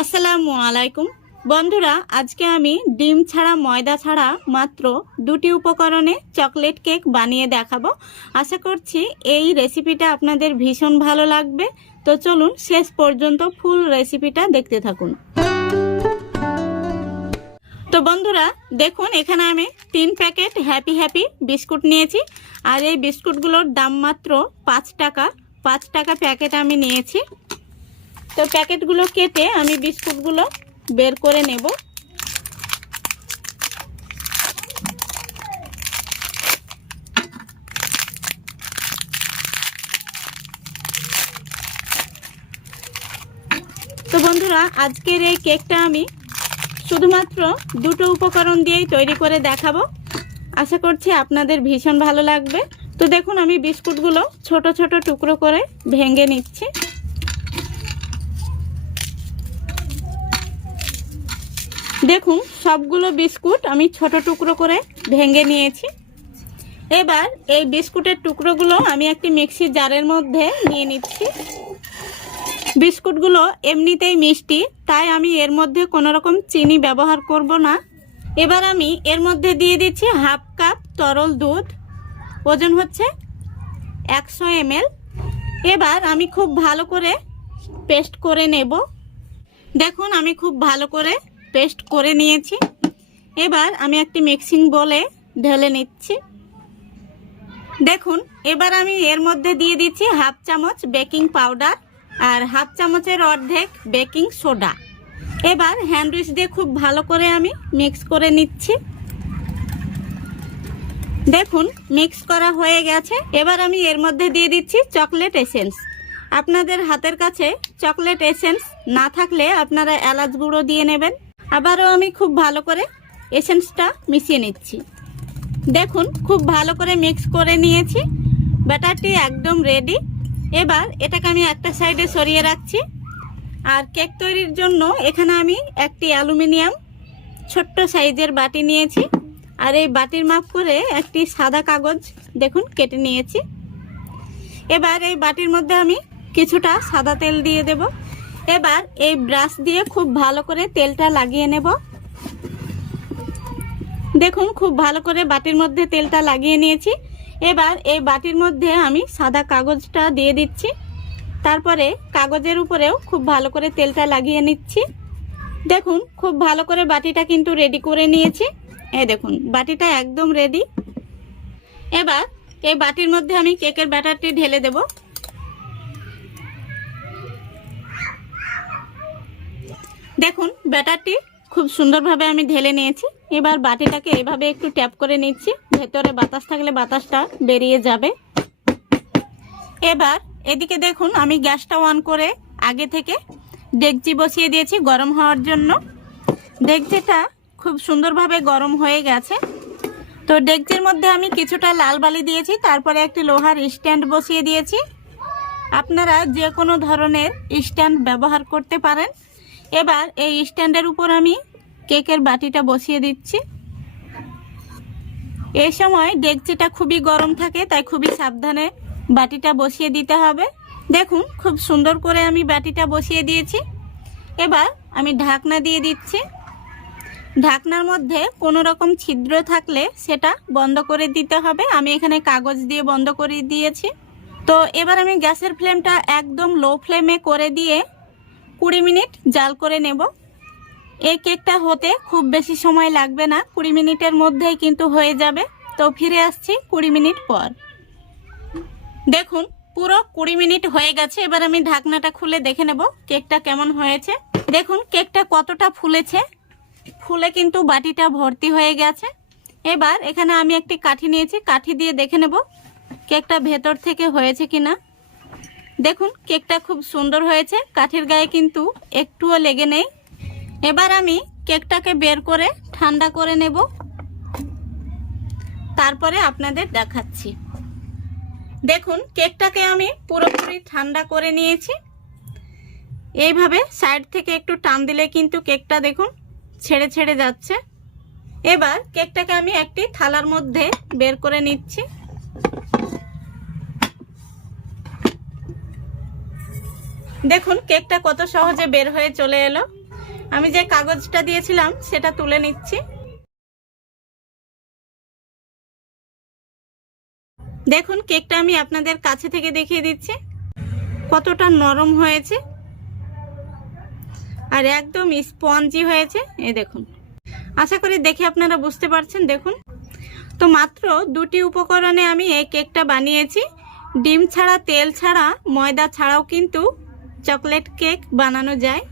আসসালামু আলাইকুম বন্ধুরা, আজকে আমি ডিম ছাড়া ময়দা ছাড়া মাত্র দুটি উপকরণে চকলেট কেক বানিয়ে দেখাবো। আশা করছি এই রেসিপিটা আপনাদের ভীষণ ভালো লাগবে। তো চলুন শেষ পর্যন্ত ফুল রেসিপিটা দেখতে থাকুন। তো বন্ধুরা দেখুন, এখানে আমি 3 প্যাকেট হ্যাপি বিস্কুট নিয়েছি। আর এই বিস্কুটগুলোর দাম মাত্র 5 টাকা। 5 টাকা প্যাকেট আমি নিয়েছি। তো প্যাকেটগুলো কেটে আমি বিস্কুটগুলো বের করে নেব। তো বন্ধুরা, আজকের এই কেকটা আমি শুধুমাত্র দুটো উপকরণ দিয়েই তৈরি করে দেখাবো। আশা করছি আপনাদের ভীষণ ভালো লাগবে। তো দেখুন, আমি বিস্কুটগুলো ছোট ছোট টুকরো করে ভেঙে নিচ্ছি। দেখুন, সবগুলো বিস্কুট আমি ছোট টুকরো করে ভেঙে নিয়েছি। এবার এই বিস্কুটের টুকরোগুলো আমি একটি মিক্সি জারের মধ্যে নিয়ে নিচ্ছি। বিস্কুটগুলো এমনিতেই মিষ্টি, তাই আমি এর মধ্যে কোনো রকম চিনি ব্যবহার করব না। এবার আমি এর মধ্যে দিয়ে দিচ্ছি হাফ কাপ তরল দুধ, ওজন হচ্ছে 100 ml। এবার আমি খুব ভালো করে পেস্ট করে নেব। দেখুন, আমি খুব ভালো করে পেস্ট করে নিয়েছি। এবার আমি একটি মিক্সিং বোলে ঢেলে নিচ্ছি। দেখুন, এবার আমি এর মধ্যে দিয়ে দিচ্ছি হাফ চামচ বেকিং পাউডার আর হাফ চামচের অর্ধেক বেকিং সোডা। এবার হ্যান্ড উইচ দিয়ে খুব ভালো করে আমি মিক্স করে নিচ্ছি। দেখুন, মিক্স করা হয়ে গেছে। এবার আমি এর মধ্যে দিয়ে দিচ্ছি চকলেট এসেন্স। আপনাদের হাতের কাছে চকলেট এসেন্স না থাকলে আপনারা এলাচ গুঁড়ো দিয়ে নেবেন। আবারও আমি খুব ভালো করে এসেন্সটা মিশিয়ে নিচ্ছি। দেখুন, খুব ভালো করে মিক্স করে নিয়েছি। ব্যাটারটি একদম রেডি। এবার এটাকে আমি একটা সাইডে সরিয়ে রাখছি। আর কেক তৈরির জন্য এখানে আমি একটি অ্যালুমিনিয়াম ছোট্ট সাইজের বাটি নিয়েছি। আর এই বাটির মাপ করে একটি সাদা কাগজ দেখুন কেটে নিয়েছি। এবার এই বাটির মধ্যে আমি কিছুটা সাদা তেল দিয়ে দেব। এবার এই ব্রাশ দিয়ে খুব ভালো করে তেলটা লাগিয়ে নেব। দেখুন, খুব ভালো করে বাটির মধ্যে তেলটা লাগিয়ে নিয়েছি। এবার এই বাটির মধ্যে আমি সাদা কাগজটা দিয়ে দিচ্ছি। তারপরে কাগজের উপরেও খুব ভালো করে তেলটা লাগিয়ে নিচ্ছি। দেখুন, খুব ভালো করে বাটিটা কিন্তু রেডি করে নিয়েছি। এই দেখুন, বাটিটা একদম রেডি। এবার এই বাটির মধ্যে আমি কেকের ব্যাটারটি ঢেলে দেব। দেখুন, ব্যাটারটি খুব সুন্দরভাবে আমি ঢেলে নিয়েছি। এবার বাটিটাকে এইভাবে একটু ট্যাপ করে নিচ্ছি। ভেতরে বাতাস থাকলে বাতাসটা বেরিয়ে যাবে। এবার এদিকে দেখুন, আমি গ্যাসটা অন করে আগে থেকে ডেকচি বসিয়ে দিয়েছি গরম হওয়ার জন্য। ডেকচিটা খুব সুন্দরভাবে গরম হয়ে গেছে। তো ডেকচির মধ্যে আমি কিছুটা লাল বালি দিয়েছি। তারপরে একটি লোহার স্ট্যান্ড বসিয়ে দিয়েছি। আপনারা যে কোনো ধরনের স্ট্যান্ড ব্যবহার করতে পারেন। এবার এই স্ট্যান্ডের উপর আমি কেকের বাটিটা বসিয়ে দিচ্ছি। এই সময় ডেকচিটা খুবই গরম থাকে, তাই খুবই সাবধানে বাটিটা বসিয়ে দিতে হবে। দেখুন, খুব সুন্দর করে আমি বাটিটা বসিয়ে দিয়েছি। এবার আমি ঢাকনা দিয়ে দিচ্ছি। ঢাকনার মধ্যে কোনো রকম ছিদ্র থাকলে সেটা বন্ধ করে দিতে হবে। আমি এখানে কাগজ দিয়ে বন্ধ করে দিয়েছি। তো এবার আমি গ্যাসের ফ্লেমটা একদম লো ফ্লেমে করে দিয়ে 20 মিনিট জাল করে নেব। এই কেকটা হতে খুব বেশি সময় লাগবে না, 20 মিনিটের মধ্যেই কিন্তু হয়ে যাবে। তো ফিরে আসছি 20 মিনিট পর। দেখুন, পুরো 20 মিনিট হয়ে গেছে। এবার আমি ঢাকনাটা খুলে দেখে নেব কেকটা কেমন হয়েছে। দেখুন, কেকটা কতটা ফুলেছে। ফুলে কিন্তু বাটিটা ভর্তি হয়ে গেছে। এবার এখানে আমি একটি কাঠি নিয়েছি। কাঠি দিয়ে দেখে নেব কেকটা ভেতর থেকে হয়েছে কিনা। দেখুন, কেকটা খুব সুন্দর হয়েছে। কাঠির গায়ে কিন্তু একটুও লেগে নেই। এবার আমি কেকটাকে বের করে ঠান্ডা করে নেব। তারপরে আপনাদের দেখাচ্ছি। দেখুন, কেকটাকে আমি পুরোপুরি ঠান্ডা করে নিয়েছি। এইভাবে সাইড থেকে একটু টান দিলে কিন্তু কেকটা দেখুন ছেড়ে ছেড়ে যাচ্ছে। এবার কেকটাকে আমি একটি থালার মধ্যে বের করে নিচ্ছি। দেখুন, কেকটা কত সহজে বের হয়ে চলে এলো। আমি যে কাগজটা দিয়েছিলাম সেটা তুলে নিচ্ছি। দেখুন কেকটা আমি আপনাদের কাছে থেকে দেখিয়ে দিচ্ছি কতটা নরম হয়েছে আর একদম স্পঞ্জি হয়েছে। এই দেখুন, আশা করি দেখে আপনারা বুঝতে পারছেন। দেখুন, তো মাত্র দুটি উপকরণে আমি এই কেকটা বানিয়েছি। ডিম ছাড়া, তেল ছাড়া, ময়দা ছাড়াও কিন্তু চকলেট কেক বানানো যায়।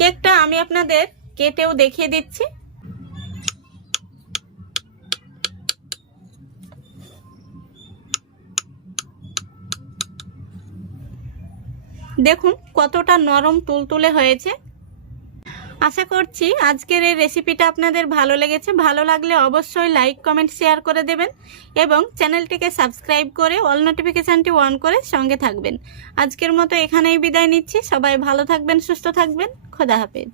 কেকটা আমি আপনাদের কেটেও দেখিয়ে দিচ্ছি। দেখুন কতটা নরম তুলতুলে হয়েছে। আশা করছি আজকের এই রেসিপিটা আপনাদের ভালো লেগেছে। ভালো লাগলে অবশ্যই লাইক, কমেন্ট, শেয়ার করে দেবেন এবং চ্যানেলটিকে সাবস্ক্রাইব করে অল নোটিফিকেশানটি অন করে সঙ্গে থাকবেন। আজকের মতো এখানেই বিদায় নিচ্ছি। সবাই ভালো থাকবেন, সুস্থ থাকবেন। খোদা হাফেজ।